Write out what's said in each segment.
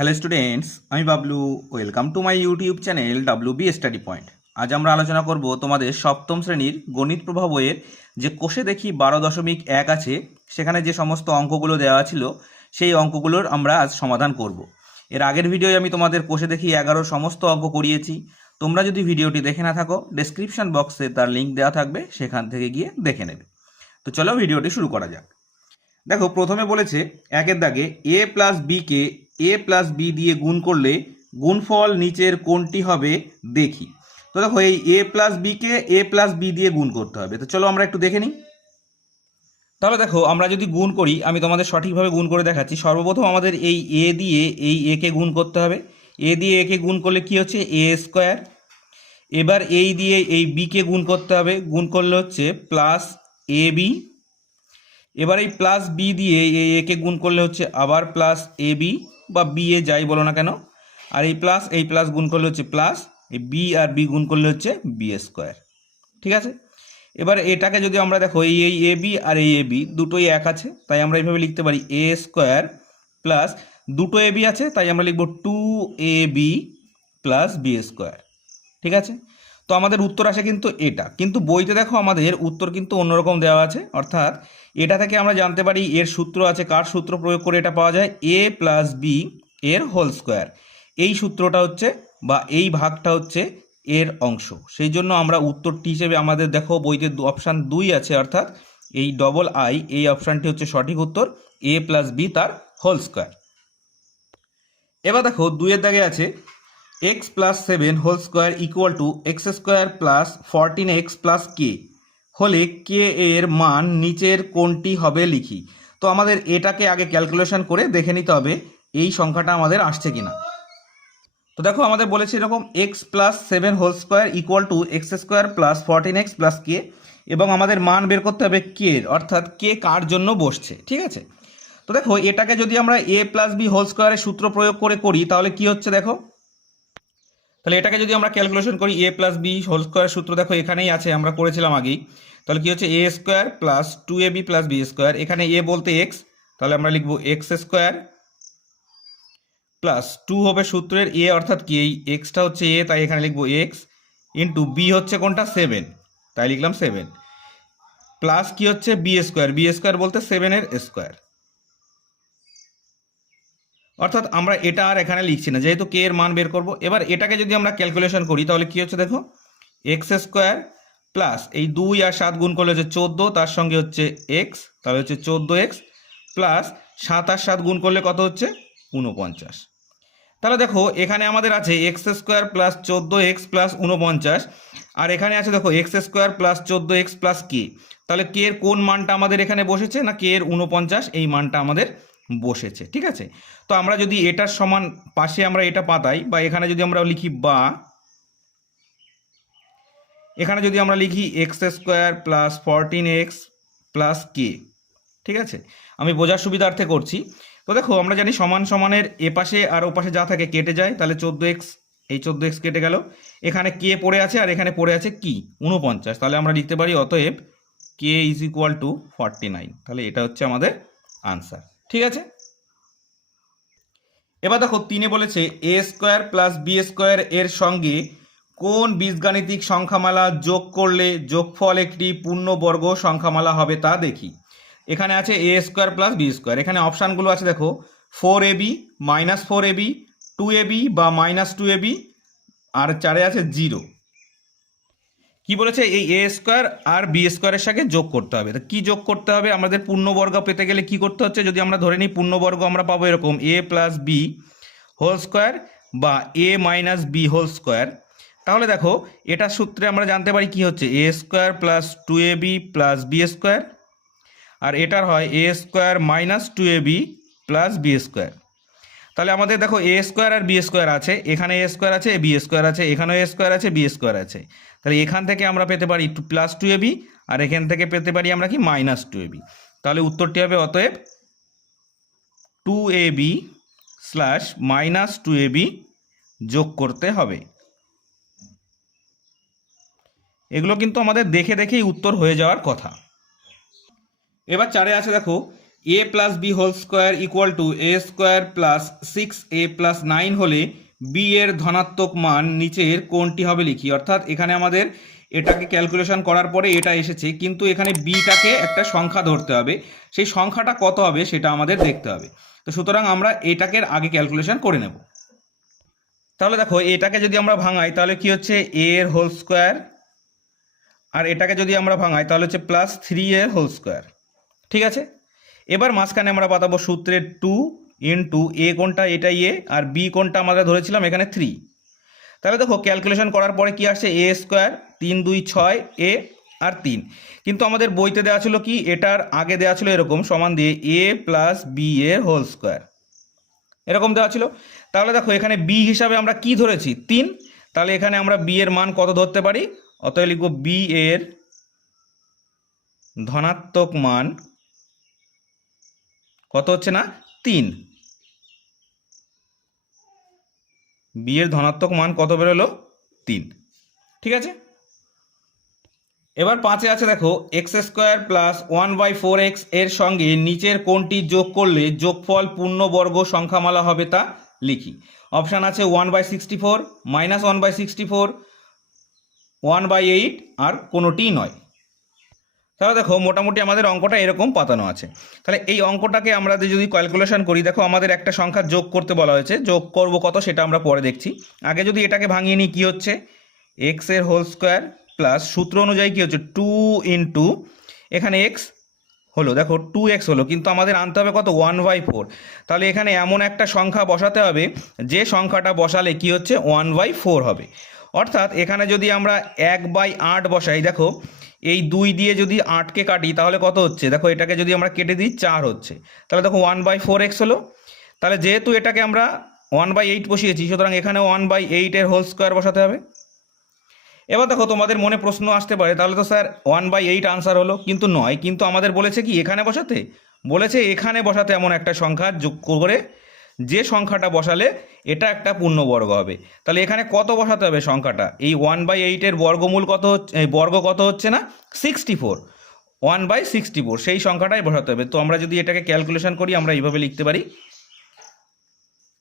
Hello students আমি Bablu. Welcome to my YouTube channel W B study point আজ আমরা আলোচনা করব তোমাদের সপ্তম শ্রেণির গণিত প্রভাব বইয়ের যে কোষে দেখি বারো দশমিক এক আছে, সেখানে যে সমস্ত অঙ্কগুলো দেওয়া ছিল, সেই অঙ্কগুলোর আমরা আজ সমাধান করব। এর আগের ভিডিওয় আমি তোমাদের কোষে দেখি এগারো সমস্ত অঙ্ক করিয়েছি। তোমরা যদি ভিডিওটি দেখে না থাকো ডেসক্রিপশন বক্সে তার লিঙ্ক দেওয়া থাকবে, সেখান থেকে গিয়ে দেখে নেবে। তো চলো ভিডিওটি শুরু করা যাক। দেখো, প্রথমে বলেছে, একের দাগে এ প্লাস বিকে এ প্লাস বি দিয়ে গুণ করলে গুণফল নিচের কোনটি হবে দেখি। তো দেখো, এই এ প্লাস বিকে এ প্লাস বি দিয়ে গুণ করতে হবে। তো চলো আমরা একটু দেখে নিই। তাহলে দেখো, আমরা যদি গুণ করি, আমি তোমাদের সঠিকভাবে গুণ করে দেখাচ্ছি। সর্বপ্রথম আমাদের এই এ দিয়ে এই একে গুণ করতে হবে। এ দিয়ে একে গুণ করলে কি হচ্ছে? এ স্কোয়ার এবার এই দিয়ে এই বিকে গুণ করতে হবে। গুণ করলে হচ্ছে প্লাস এ বি এবার এই প্লাস বি দিয়ে এই একে গুণ করলে হচ্ছে আবার প্লাস এ বি বা বি এ যাই বলো না কেন, আর এই প্লাস এই প্লাস গুণ করলে হচ্ছে প্লাস এই বি আর বি গুণ করলে হচ্ছে বি স্কোয়ার ঠিক আছে? এবার এটাকে যদি আমরা দেখো, এই এই এ বি আর এই এ বি দুটোই এক আছে, তাই আমরা এইভাবে লিখতে পারি এ স্কোয়ার প্লাস দুটো এ বি আছে, তাই আমরা লিখব two A B plus B square ঠিক আছে? তো আমাদের উত্তর আসে কিন্তু এটা। কিন্তু বইতে দেখো আমাদের উত্তর কিন্তু অন্যরকম দেওয়া আছে। অর্থাৎ এটা থেকে আমরা জানতে পারি এর সূত্র আছে কার সূত্র প্রয়োগ করে এটা পাওয়া যায়? এ প্লাস বি এর হোল স্কোয়ার এই সূত্রটা হচ্ছে বা এই ভাগটা হচ্ছে এর অংশ। সেই জন্য আমরা উত্তরটি হিসেবে আমাদের দেখো বইতে অপশান দুই আছে, অর্থাৎ এই ডবল আই এই অপশানটি হচ্ছে সঠিক উত্তর। এ প্লাস বি তার হোল স্কোয়ার এবার দেখো দুইয়ের দাগে আছে X plus seven whole square equal to X square plus fourteen X plus K হলে কে এর মান নিচের কোনটি হবে লিখি। তো আমাদের এটাকে আগে ক্যালকুলেশন করে দেখে নিতে হবে এই সংখ্যাটা আমাদের আসছে কিনা। তো দেখো আমাদের বলেছে এরকম X plus seven whole square equal to X square plus fourteen X plus K এবং আমাদের মান বের করতে হবে কে অর্থাৎ কে কার জন্য বসছে, ঠিক আছে? তো দেখো এটাকে যদি আমরা এ প্লাস বি হোল স্কোয়ারের সূত্র প্রয়োগ করে করি, তাহলে কি হচ্ছে দেখো? তাহলে এটাকে যদি আমরা ক্যালকুলেশন করি A plus B whole square সূত্র দেখো এখানেই আছে, আমরা করেছিলাম আগেই। তাহলে কি হচ্ছে? A square plus two A B plus B square এখানে এ বলতে এক্স তাহলে আমরা লিখব এক্স স্কোয়ার প্লাস টু হবে সূত্রের এ অর্থাৎ কি? এই এক্সটা হচ্ছে এ তাই এখানে লিখব এক্স ইন্টু বি হচ্ছে কোনটা? সেভেন তাই লিখলাম সেভেন প্লাস কি হচ্ছে? বি স্কোয়ার বি স্কোয়ার বলতে সেভেনের স্কোয়ার অর্থাৎ আমরা এটা আর এখানে লিখছি না। যেহেতু কে এর মান বের করব, এবার এটাকে যদি আমরা ক্যালকুলেশন করি, তাহলে কি হচ্ছে দেখো? এক্স স্কোয়ার প্লাস এই দুই আর সাত গুণ করলে হচ্ছে চোদ্দ, তার সঙ্গে হচ্ছে এক্স তাহলে হচ্ছে চোদ্দ এক্স প্লাস সাত আর সাত গুণ করলে কত হচ্ছে? উনপঞ্চাশ তাহলে দেখো, এখানে আমাদের আছে এক্স স্কোয়ার প্লাস চোদ্দ এক্স প্লাস উনপঞ্চাশ আর এখানে আছে দেখো এক্স স্কোয়ার প্লাস চোদ্দ এক্স প্লাস কে তাহলে কে এর কোন মানটা আমাদের এখানে বসেছে, না কে এর উনপঞ্চাশ এই মানটা আমাদের বসেছে, ঠিক আছে? তো আমরা যদি এটার সমান পাশে আমরা এটা পাতাই বা এখানে যদি আমরা লিখি বা, এখানে যদি আমরা লিখি x square plus fourteen x plus k ঠিক আছে? আমি বোঝার সুবিধার্থে করছি। তো দেখো, আমরা জানি সমান সমানের এ পাশে আর ও পাশে যা থাকে কেটে যায়, তাহলে চোদ্দ এক্স এই চোদ্দ এক্স কেটে গেল। এখানে কে পড়ে আছে আর এখানে পড়ে আছে কি? উনপঞ্চাশ তাহলে আমরা লিখতে পারি অতএব k is equal to forty nine তাহলে এটা হচ্ছে আমাদের আনসার ঠিক আছে? এবার দেখো, তিনে বলেছে a square plus b square এর সঙ্গে কোন বীজগাণিতিক সংখ্যামালা যোগ করলে যোগফল একটি পূর্ণবর্গ সংখ্যামালা হবে তা দেখি। এখানে আছে a square plus b square এখানে অপশানগুলো আছে দেখো four a b minus four a b two a b বা মাইনাস টু এ বি আর চারে আছে জিরো কি বলেছে? এই এ স্কোয়ার আর বি স্কোয়ারের সাথে যোগ করতে হবে। তা কি যোগ করতে হবে? আমাদের পূর্ণবর্গ পেতে গেলে কি করতে হচ্ছে? যদি আমরা ধরে নিই পূর্ণবর্গ আমরা পাবো এরকম a plus b whole square বা a minus b whole square তাহলে দেখো, এটা সূত্রে আমরা জানতে পারি কি হচ্ছে? A square plus two a b plus b square আর এটার হয় a square minus two a b plus b square তাহলে আমাদের দেখো এ স্কোয়ার আর বি স্কোয়ার আছে। এখানে এ স্কোয়ার আছে বি স্কোয়ার আছে, এখানেও এ স্কোয়ার আছে বি স্কোয়ার আছে। তাহলে এখান থেকে আমরা পেতে পারি প্লাস টু এ বি, আর এখান থেকে পেতে পারি আমরা কি মাইনাস টু এ বি। তাহলে উত্তরটি হবে অতএব two a b slash minus two a b যোগ করতে হবে। এগুলো কিন্তু আমাদের দেখে দেখেই উত্তর হয়ে যাওয়ার কথা। এবার চারে আছে দেখো, A plus B whole square equal to A square plus six A plus nine হলে বি এর ধনাত্মক মান নিচের কোনটি হবে লিখি। অর্থাৎ এখানে আমাদের এটাকে ক্যালকুলেশন করার পরে এটা এসেছে, কিন্তু এখানে বিটাকে একটা সংখ্যা ধরতে হবে। সেই সংখ্যাটা কত হবে সেটা আমাদের দেখতে হবে। তো সুতরাং আমরা এটাকে আগে ক্যালকুলেশন করে নেব। তাহলে দেখো, এটাকে যদি আমরা ভাঙাই, তাহলে কি হচ্ছে? এ এর হোল স্কোয়ার আর এটাকে যদি আমরা ভাঙাই, তাহলে হচ্ছে প্লাস থ্রি এর হোল স্কোয়ার ঠিক আছে? এবার মাঝখানে আমরা পাতাবো সূত্রের টু ইন্টু এ কোনটা, এটাই এ আর বি কোনটা আমরা ধরেছিলাম এখানে থ্রি তাহলে দেখো ক্যালকুলেশন করার পরে কি আসছে এ স্কোয়ার তিন, দুই, ছয় এ আর তিন। কিন্তু আমাদের বইতে দেওয়া ছিল কি? এটার আগে দেওয়া ছিল এরকম, সমান দিয়ে এ প্লাস বি এর হোল স্কোয়ার এরকম দেওয়া ছিল। তাহলে দেখো, এখানে বি হিসাবে আমরা কি ধরেছি? তিন। তাহলে এখানে আমরা বি এর মান কত ধরতে পারি? অতএব লিখব বি এর ধনাত্মক মান কত হচ্ছে না? তিন। বি এর ধনাত্মক মান কত বেরোলো? তিন। ঠিক আছে? এবার পাঁচে আছে দেখো x square plus one by four এক্সের সঙ্গে নিচের কোনটি যোগ করলে যোগফল পূর্ণবর্গ সংখ্যামালা হবে তা লিখি। অপশান আছে one by sixty four minus one by sixty four one by eight আর কোনোটিই নয়। তাহলে দেখো, মোটামুটি আমাদের অঙ্কটা এরকম পাতানো আছে। তাহলে এই অঙ্কটাকে আমরা যদি ক্যালকুলেশন করি, দেখো, আমাদের একটা সংখ্যা যোগ করতে বলা হয়েছে। যোগ করব কত সেটা আমরা পরে দেখছি। আগে যদি এটাকে ভাঙিয়ে নিই, কী হচ্ছে? এক্সের হোল স্কোয়ার প্লাস সূত্র অনুযায়ী কী হচ্ছে? টু ইন্টু এখানে এক্স হলো, দেখো টু এক্স হলো, কিন্তু আমাদের আনতে হবে কত? ওয়ান বাই ফোর তাহলে এখানে এমন একটা সংখ্যা বসাতে হবে, যে সংখ্যাটা বসালে কি হচ্ছে? ওয়ান বাই ফোর হবে। অর্থাৎ এখানে যদি আমরা এক বাই আট বসাই, দেখো এই দুই দিয়ে যদি আটকে কাটি, তাহলে কত হচ্ছে? দেখো, এটাকে যদি আমরা কেটে দিই, চার হচ্ছে। তাহলে দেখো ওয়ান বাই ফোর এক্স হলো। তাহলে যেহেতু এটাকে আমরা ওয়ান বাই এইট বসিয়েছি, সুতরাং এখানে ওয়ান বাই এইটের হোল স্কোয়ার বসাতে হবে। এবার দেখো, তোমাদের মনে প্রশ্ন আসতে পারে, তাহলে তো sir one by eight answer হলো, কিন্তু নয়। কিন্তু আমাদের বলেছে কি, এখানে বসাতে? বলেছে এখানে বসাতে এমন একটা সংখ্যা যোগ করে যে সংখ্যাটা বসালে এটা একটা পূর্ণবর্গ হবে। তাহলে এখানে কত বসাতে হবে সংখ্যাটা? এই ওয়ান বাই এইটের বর্গমূল কত হচ্ছে? বর্গ কত হচ্ছে না? Sixty four one by sixty four সেই সংখ্যাটাই বসাতে হবে। তো আমরা যদি এটাকে ক্যালকুলেশন করি, আমরা এইভাবে লিখতে পারি।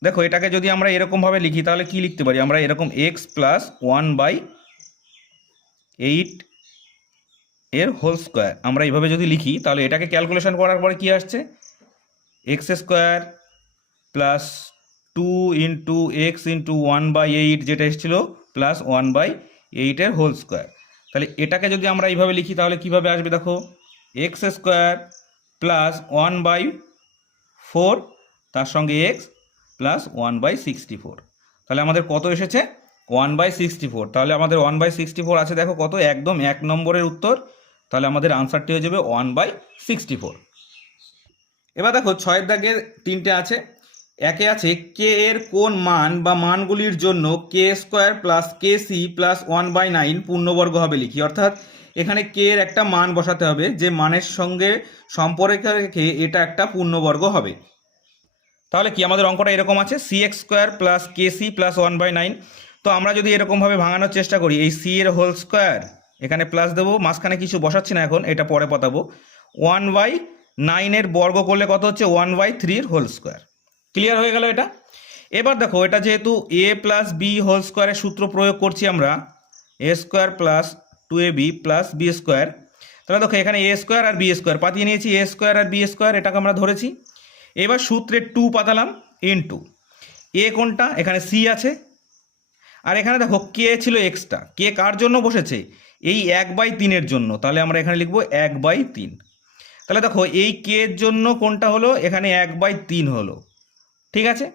দেখো, এটাকে যদি আমরা এরকমভাবে লিখি, তাহলে কি লিখতে পারি? আমরা এরকম x plus one by eight এর হোল স্কোয়ার আমরা এইভাবে যদি লিখি, তাহলে এটাকে ক্যালকুলেশন করার পরে কি আসছে? X square plus two into x into one by eight যেটা এসেছিল প্লাস ওয়ান বাই এইটের হোল স্কোয়ার তাহলে এটাকে যদি আমরা এইভাবে লিখি, তাহলে কীভাবে আসবে দেখো? X square plus one by four তার সঙ্গে x plus one by sixty four তাহলে আমাদের কত এসেছে? ওয়ান বাই সিক্সটি ফোর তাহলে আমাদের ওয়ান বাই সিক্সটি ফোর আছে দেখো কত? একদম এক নম্বরের উত্তর। তাহলে আমাদের আনসারটি হয়ে যাবে ওয়ান বাই সিক্সটি ফোর এবার দেখো ছয়ের দাগের তিনটে আছে। একে আছে কে এর কোন মান বা মানগুলির জন্য k square plus k c plus one by nine পূর্ণবর্গ হবে লিখি। অর্থাৎ এখানে কে এর একটা মান বসাতে হবে, যে মানের সঙ্গে সম্পর্ক রেখে এটা একটা পূর্ণবর্গ হবে। তাহলে কি আমাদের অঙ্কটা এরকম আছে? C x square plus k c plus one by nine. তো আমরা যদি এরকমভাবে ভাঙানোর চেষ্টা করি, এই সি এর হোল স্কোয়ার, এখানে প্লাস দেবো, মাঝখানে কিছু বসাচ্ছি না এখন, এটা পরে পাতাবো। ওয়ান বাই নাইনের বর্গ করলে কত হচ্ছে? ওয়ান বাই থ্রির হোল স্কোয়ার। ক্লিয়ার হয়ে গেল এটা? এবার দেখো, এটা যেহেতু এ প্লাস বি হোল স্কোয়ারের সূত্র প্রয়োগ করছি আমরা a square plus two a b plus b square তাহলে দেখো এখানে এ স্কোয়ার আর বি স্কোয়ার পাতিয়ে নিয়েছি এ স্কোয়ার আর বি স্কোয়ার এটাকে আমরা ধরেছি। এবার সূত্রে টু পাতালাম ইন টু এ কোনটা? এখানে সি আছে। আর এখানে দেখো কে ছিল এক্সট্রা কে কার জন্য বসেছে? এই এক বাই তিনের জন্য, তাহলে আমরা এখানে লিখব এক বাই তিন। তাহলে দেখো, এই কে এর জন্য কোনটা হলো? এখানে এক বাই তিন হলো। ঠিক আছে?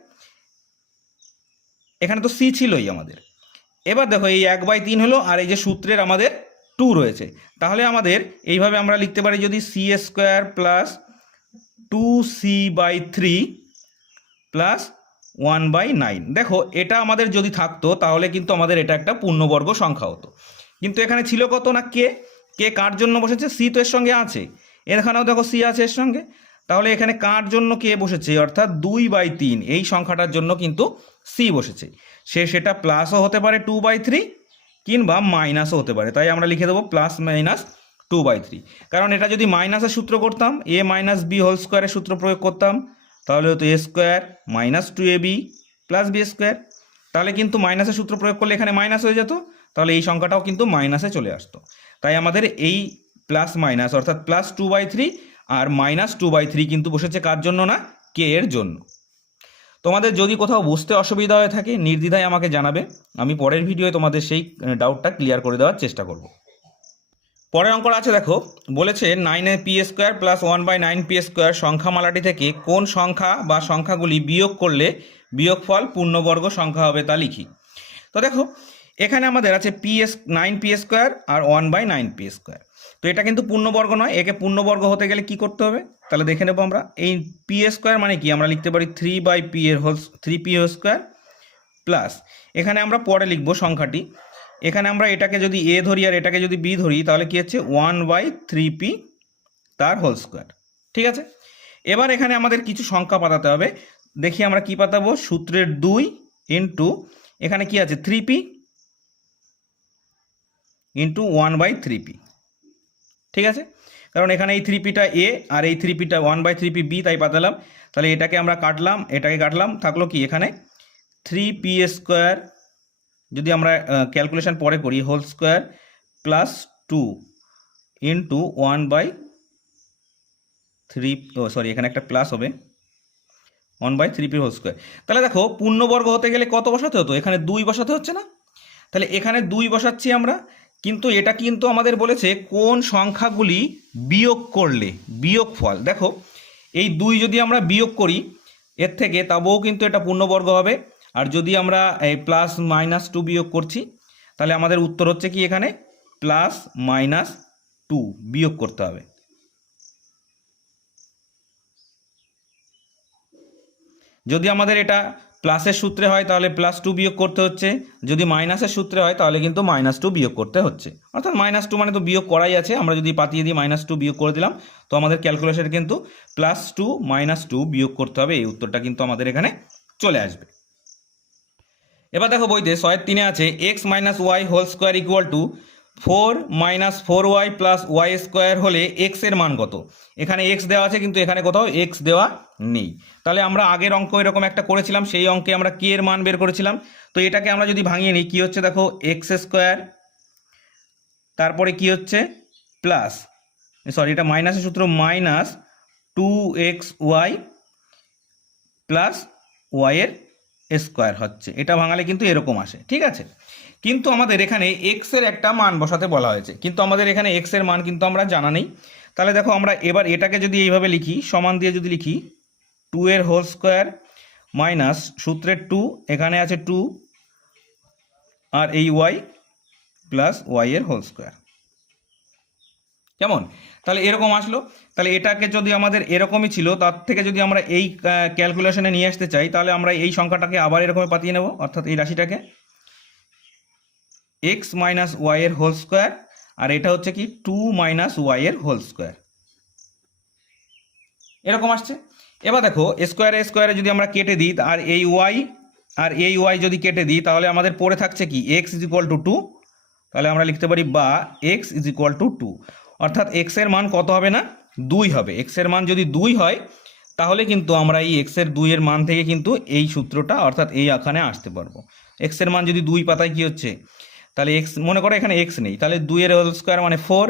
এখানে তো সি ছিলই আমাদের। এবার দেখো এই এক বাই তিন হলো আর এই যে সূত্রের আমাদের টু রয়েছে। তাহলে আমাদের এইভাবে আমরা লিখতে পারি যদি c square plus two c by three plus one by nine দেখো, এটা আমাদের যদি থাকতো, তাহলে কিন্তু আমাদের এটা একটা পূর্ণবর্গ সংখ্যা হতো। কিন্তু এখানে ছিল কত না কে? কে কার জন্য বসেছে? সি তো এর সঙ্গে আছে। এখানেও দেখো সি আছে এর সঙ্গে। তাহলে এখানে কার জন্য কে বসেছে? অর্থাৎ দুই বাই তিন। এই সংখ্যাটার জন্য কিন্তু সি বসেছে। সে সেটা প্লাসও হতে পারে টু বাই থ্রি কিংবা মাইনাসও হতে পারে। তাই আমরা লিখে দেবো plus minus two by three কারণ এটা যদি মাইনাসের সূত্র করতাম এ মাইনাস বি হোল স্কোয়ারের সূত্র প্রয়োগ করতাম, তাহলে হতো a square minus two a b plus b square তাহলে কিন্তু মাইনাসের সূত্র প্রয়োগ করলে এখানে মাইনাস হয়ে যেত। তাহলে এই সংখ্যাটাও কিন্তু মাইনাসে চলে আসতো। তাই আমাদের এই প্লাস মাইনাস অর্থাৎ প্লাস টু বাই থ্রি আর মাইনাস টু বাই থ্রি কিন্তু বসেছে কার জন্য না? কে এর জন্য। তোমাদের যদি কোথাও বুঝতে অসুবিধা হয়ে থাকে, নির্দ্বিধায় আমাকে জানাবে। আমি পরের ভিডিওয়ে তোমাদের সেই ডাউটটা ক্লিয়ার করে দেওয়ার চেষ্টা করব। পরের অঙ্কটা আছে, দেখো। বলেছে nine p square plus one by nine p square সংখ্যামালাটি থেকে কোন সংখ্যা বা সংখ্যাগুলি বিয়োগ করলে বিয়োগফল পূর্ণবর্গ সংখ্যা হবে তা লিখি। তো দেখো এখানে আমাদের আছে p s nine p square R one by nine p square তো এটা কিন্তু পূর্ণবর্গ নয়, একে পূর্ণবর্গ হতে গেলে কি করতে হবে? তাহলে দেখে নেব আমরা। এই পি স্কোয়ার মানে কি? আমরা লিখতে পারি থ্রি বাই পি এর whole three p square plus এখানে আমরা পরে লিখব সংখ্যাটি। এখানে আমরা এটাকে যদি এ ধরি আর এটাকে যদি বি ধরি, তাহলে কি হচ্ছে? ওয়ান বাই থ্রি পি তার হোল স্কোয়ার ঠিক আছে? এবার এখানে আমাদের কিছু সংখ্যা পাতাতে হবে। দেখি আমরা কি পাতাবো? সূত্রের দুই ইন্টু এখানে কি আছে? Three p into one by three p ঠিক আছে? কারণ এখানে এই থ্রি পিটা এ আর এই থ্রি পিটা one by three p b তাই পাতালাম তাহলে এটাকে আমরা কাটলাম, এটাকে কাটলাম, থাকল কি এখানে? থ্রি পি স্কোয়ার যদি আমরা ক্যালকুলেশন পরে করি whole square plus two into one by three sorry এখানে একটা প্লাস হবে। One by three p whole square তাহলে দেখো, পূর্ণবর্গ হতে গেলে কত বসাতে হতো? এখানে দুই বসাতে হচ্ছে না? তাহলে এখানে দুই বসাচ্ছি আমরা কিন্তু এটা কিন্তু আমাদের বলেছে কোন সংখ্যাগুলি বিয়োগ করলে বিয়োগ ফল দেখো, এই দুই যদি আমরা বিয়োগ করি, এর থেকে তবেও কিন্তু এটা পূর্ণবর্গ হবে। আর যদি আমরা এই প্লাস মাইনাস টু বিয়োগ করছি, তাহলে আমাদের উত্তর হচ্ছে কি এখানে? প্লাস মাইনাস টু বিয়োগ করতে হবে। যদি আমাদের এটা প্লাসের সূত্রে হয় তাহলে প্লাস টু বিয়োগ করতে হচ্ছে। যদি মাইনাসের সূত্রে হয় তাহলে কিন্তু মাইনাস টু বিয়োগ করতে হচ্ছে। অর্থাৎ মাইনাস টু মানে তো বিয়োগ করাই আছে, আমরা যদি পাতিয়ে দিই মাইনাস টু বিয়োগ করে দিলাম, তো আমাদের ক্যালকুলেশন কিন্তু প্লাস টু মাইনাস টু বিয়োগ করতে হবে, এই উত্তরটা কিন্তু আমাদের এখানে চলে আসবে। এবার দেখো বইতে ছয়ের তিনে আছে, X minus Y whole square equal to four minus four Y plus Y square হলে এক্সের মান কত? এখানে এক্স দেওয়া আছে, কিন্তু এখানে কোথাও এক্স দেওয়া নেই। তাহলে আমরা আগের অঙ্ক এরকম একটা করেছিলাম, সেই অঙ্কে আমরা কে এর মান বের করেছিলাম? তো এটাকে আমরা যদি ভাঙিয়ে নিই, কী হচ্ছে দেখো? এক্স স্কোয়ার, তারপরে কি হচ্ছে? প্লাস, সরি, এটা মাইনাসের সূত্র minus two x y plus ওয়াইয়ের স্কোয়ার হচ্ছে। এটা ভাঙালে কিন্তু এরকম আসে, ঠিক আছে? কিন্তু আমাদের এখানে এক্সের একটা মান বসাতে বলা হয়েছে। কিন্তু আমাদের এখানে এক্সের মান কিন্তু আমরা জানা নেই। তাহলে দেখো আমরা এবার এটাকে যদি এইভাবে লিখি, সমান দিয়ে যদি লিখি টু এর হোল স্কোয়ার মাইনাস সূত্রের টু এখানে আছে টু আর এই ওয়াই প্লাস ওয়াই এর হোল স্কোয়ার কেমন? তাহলে এরকম আসলো। তাহলে এটাকে যদি আমাদের এরকমই ছিল, তার থেকে যদি আমরা এই ক্যালকুলেশনে নিয়ে আসতে চাই, তাহলে আমরা এই সংখ্যাটাকে আবার এরকম পাতিয়ে নেব, অর্থাৎ এই রাশিটাকে। এক্স মাইনাস ওয়াই এর হোল স্কোয়ার আর এটা হচ্ছে কি টু মাইনাস ওয়াই এর হোল স্কোয়ার এরকম আসছে। এবার দেখো স্কোয়ারে স্কোয়ারে যদি আমরা কেটে দিই আর এই ওয়াই আর এই ওয়াই যদি কেটে দিই, তাহলে আমাদের পড়ে থাকছে কি x is equal to two তাহলে আমরা লিখতে পারি বা x is equal to two অর্থাৎ এক্সের মান কত হবে না? দুই হবে। এক্সের মান যদি দুই হয়, তাহলে কিন্তু আমরা এই এক্সের দুইয়ের মান থেকে কিন্তু এই সূত্রটা, অর্থাৎ এই এখানে আসতে পারব। এক্সের মান যদি দুই পাতায় কি হচ্ছে? তাহলে এক্স মনে করো এখানে এক্স নেই, তাহলে দুইয়ের হোল স্কোয়ার মানে ফোর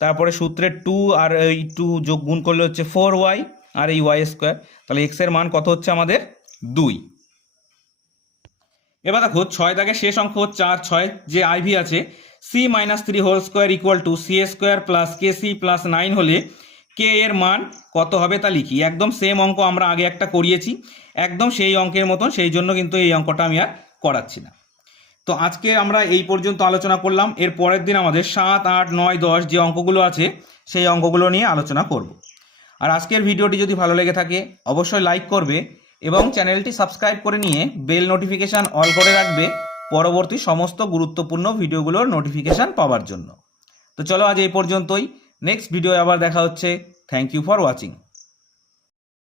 তারপরে সূত্রের টু আর এই টু যোগ গুণ করলে হচ্ছে ফোর ওয়াই আর এই ওয়াই স্কোয়ার তাহলে এক্সের মান কত হচ্ছে আমাদের? দুই। এবার দেখো, ছয় দাগে শেষ অঙ্ক চার ছয়, যে আইভি আছে C minus three whole square equal to C square plus K C plus nine হলে কে এর মান কত হবে তা লিখি। একদম সেম অঙ্ক আমরা আগে একটা করিয়েছি, একদম সেই অঙ্কের মতন, সেই জন্য কিন্তু এই অঙ্কটা আমি আর করাচ্ছি না। তো আজকে আমরা এই পর্যন্ত আলোচনা করলাম। এর পরের দিন আমাদের সাত, আট, নয়, দশ যে অঙ্কগুলো আছে, সেই অঙ্কগুলো নিয়ে আলোচনা করব। আর আজকের ভিডিওটি যদি ভালো লেগে থাকে, অবশ্যই লাইক করবে এবং চ্যানেলটি সাবস্ক্রাইব করে নিয়ে বেল নোটিফিকেশান অল করে রাখবে পরবর্তী সমস্ত গুরুত্বপূর্ণ ভিডিওগুলোর নোটিফিকেশান পাওয়ার জন্য। তো চলো আজ এই পর্যন্তই। নেক্সট ভিডিও আবার দেখা হচ্ছে। Thank you for watching